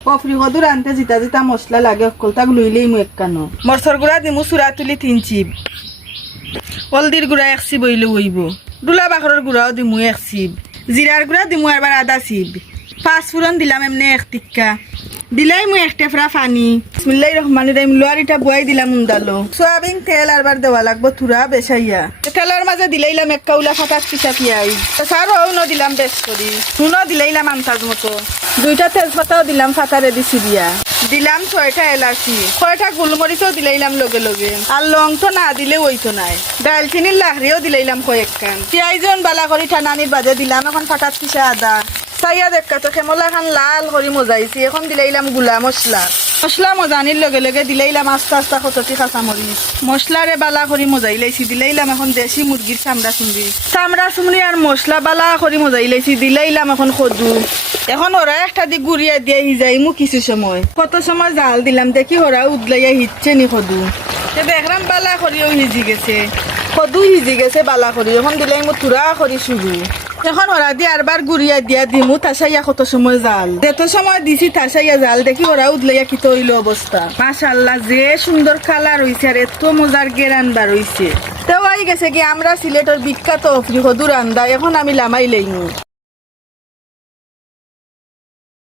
কফরি হদুর আনতে জিতা জিতা মশলা লাগে অকল তাক লইলেই মু একখানো মরসর গুড়া দিমু চূড়া তুলি 3 চিপ হলদির গুড়া 1 চিপ হইলে হইব ডুলা বাখরের গুড়াও দিমু 1 চিপ জিরার গুড়া দিমু আবার আধা চিপ পাঁচ ফুরন দিলাম এমনি 1 টিক্কা দিলাই মু 1 টেফরা পানি বিসমিল্লাহির রহমানির রহিম লোয়ারিটা বয়াই দিলাম উন্দালো সোয়াবিন তেল আরবার দেওয়া লাগবো থুরা বেশাইয়া তেলের মাঝে দিলাইলাম 1 কাউলা ফাটাত পিসা পিয়াই সারও ন দিলাম বেশ করি নুনও দিলাইলাম আন্দাজ মতো 2টা তেজপাতাও দিলাম ফাটারে দিছি দিয়া দিলাম 6টা এলাচি 6টা গোলমরিচও দিলাইলাম লগে লগে আর লং তো না দিলে ওইতো নাই ডালচিনির লাহরিও দিলাইলাম কয়েকখান পেঁয়াজন বালা করি ঠানানির বাদে দিলাম এখন ফাটাত পিসা আদা সাইয়া দেখা তো খেমলা খান লাল করি মজাইছি এখন দিলাইলাম গুলা মশলা মশলা মজানির লগে লগে দিলাইলাম আস্তে আস্তে কতটি কাঁচামরিচ মশলারে বালা করি মজাই লাইছি দিলাইলাম এখন দেশি মুরগির চামড়া চুমড়ি আর মশলা বালা করি মজাই লাইছি দিলাইলাম এখন খদু এখন ওরা একটা দিক গুড়িয়া দিয়ে সিজাই মু কিছু সময় কত সময় জাল দিলাম দেখি ওরা উদলাইয়া হিচ্ছে নি খদু দেখলাম বালা করিও সিজি গেছে খদু সিজি গেছে বালা করি এখন দিলাই মু তুরা করি শুরু এখন ওরা দিয়ে আরবার গুড়িয়া দিয়া দিমু তাসাইয়া কত সময় জাল যেত সময় দিছি তাসাইয়া জাল দেখি ওরা উদলাইয়া কিতো হইল অবস্থা মাশাআল্লাহ যে সুন্দর কালার হইছে আর এত মজার গেরান বার হইছে তো আই গেছে কি আমরা সিলেটের বিখ্যাত অফরি হদুর রান্দা এখন আমি লামাই লইমু।